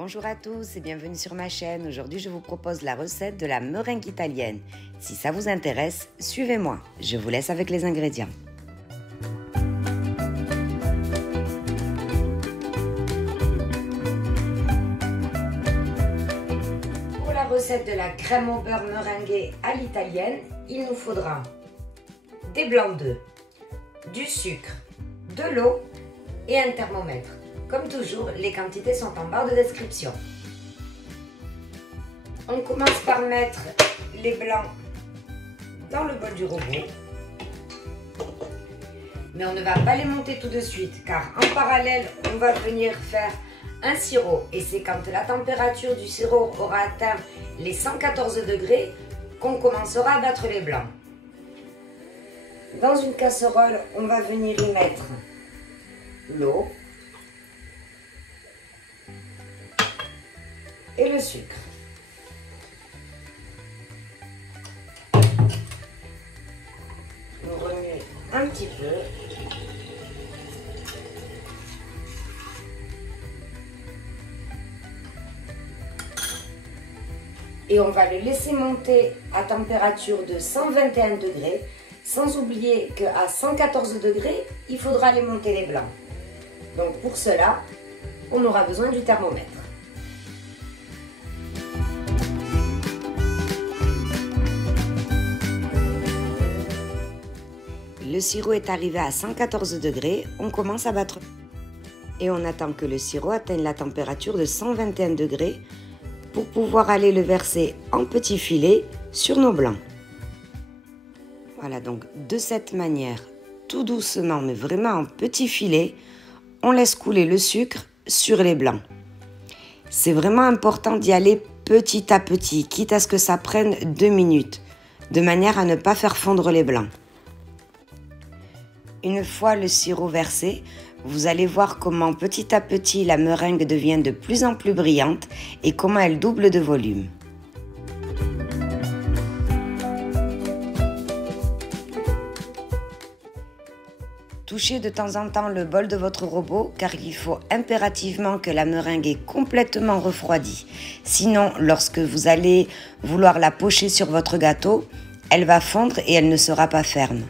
Bonjour à tous et bienvenue sur ma chaîne. Aujourd'hui, je vous propose la recette de la meringue italienne. Si ça vous intéresse, suivez-moi. Je vous laisse avec les ingrédients. Pour la recette de la crème au beurre meringuée à l'italienne, il nous faudra des blancs d'œufs, du sucre, de l'eau et un thermomètre. Comme toujours, les quantités sont en barre de description. On commence par mettre les blancs dans le bol du robot. Mais on ne va pas les monter tout de suite, car en parallèle, on va venir faire un sirop. Et c'est quand la température du sirop aura atteint les 114 degrés qu'on commencera à battre les blancs. Dans une casserole, on va venir y mettre l'eau et le sucre. On remue un petit peu. Et on va le laisser monter à température de 121 degrés, sans oublier qu'à 114 degrés, il faudra les monter les blancs. Donc pour cela, on aura besoin du thermomètre. Le sirop est arrivé à 114 degrés, on commence à battre et on attend que le sirop atteigne la température de 121 degrés pour pouvoir aller le verser en petits filets sur nos blancs. Voilà, donc de cette manière, tout doucement mais vraiment en petits filets, on laisse couler le sucre sur les blancs. C'est vraiment important d'y aller petit à petit, quitte à ce que ça prenne 2 minutes, de manière à ne pas faire fondre les blancs. Une fois le sirop versé, vous allez voir comment petit à petit la meringue devient de plus en plus brillante et comment elle double de volume. Touchez de temps en temps le bol de votre robot car il faut impérativement que la meringue est complètement refroidie. Sinon, lorsque vous allez vouloir la pocher sur votre gâteau, elle va fondre et elle ne sera pas ferme.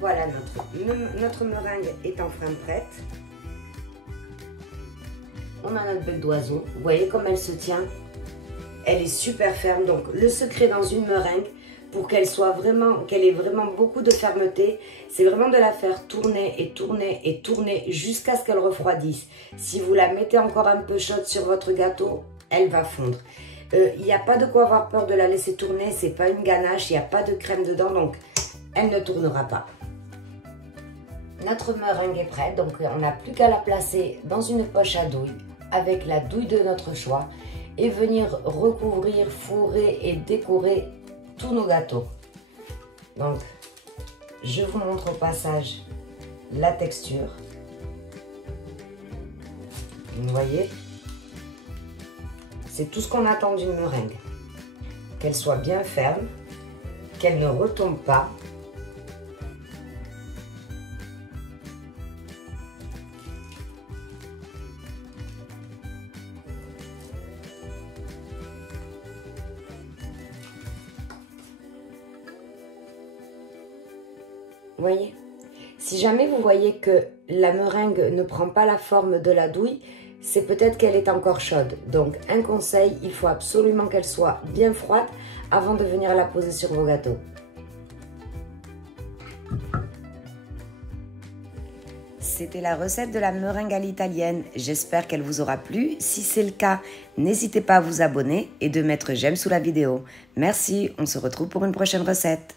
Voilà, notre meringue est enfin prête. On a notre bec d'oiseau. Vous voyez comme elle se tient. Elle est super ferme. Donc le secret dans une meringue, pour qu'elle ait vraiment beaucoup de fermeté, c'est vraiment de la faire tourner et tourner et tourner jusqu'à ce qu'elle refroidisse. Si vous la mettez encore un peu chaude sur votre gâteau, elle va fondre. Il n'y a pas de quoi avoir peur de la laisser tourner. C'est pas une ganache. Il n'y a pas de crème dedans, donc elle ne tournera pas. Notre meringue est prête, donc on n'a plus qu'à la placer dans une poche à douille avec la douille de notre choix et venir recouvrir, fourrer et décorer tous nos gâteaux. Donc, je vous montre au passage la texture. Vous voyez, c'est tout ce qu'on attend d'une meringue. Qu'elle soit bien ferme, qu'elle ne retombe pas. Vous voyez, si jamais vous voyez que la meringue ne prend pas la forme de la douille, c'est peut-être qu'elle est encore chaude. Donc un conseil, il faut absolument qu'elle soit bien froide avant de venir la poser sur vos gâteaux. C'était la recette de la meringue à l'italienne. J'espère qu'elle vous aura plu. Si c'est le cas, n'hésitez pas à vous abonner et de mettre j'aime sous la vidéo. Merci, on se retrouve pour une prochaine recette.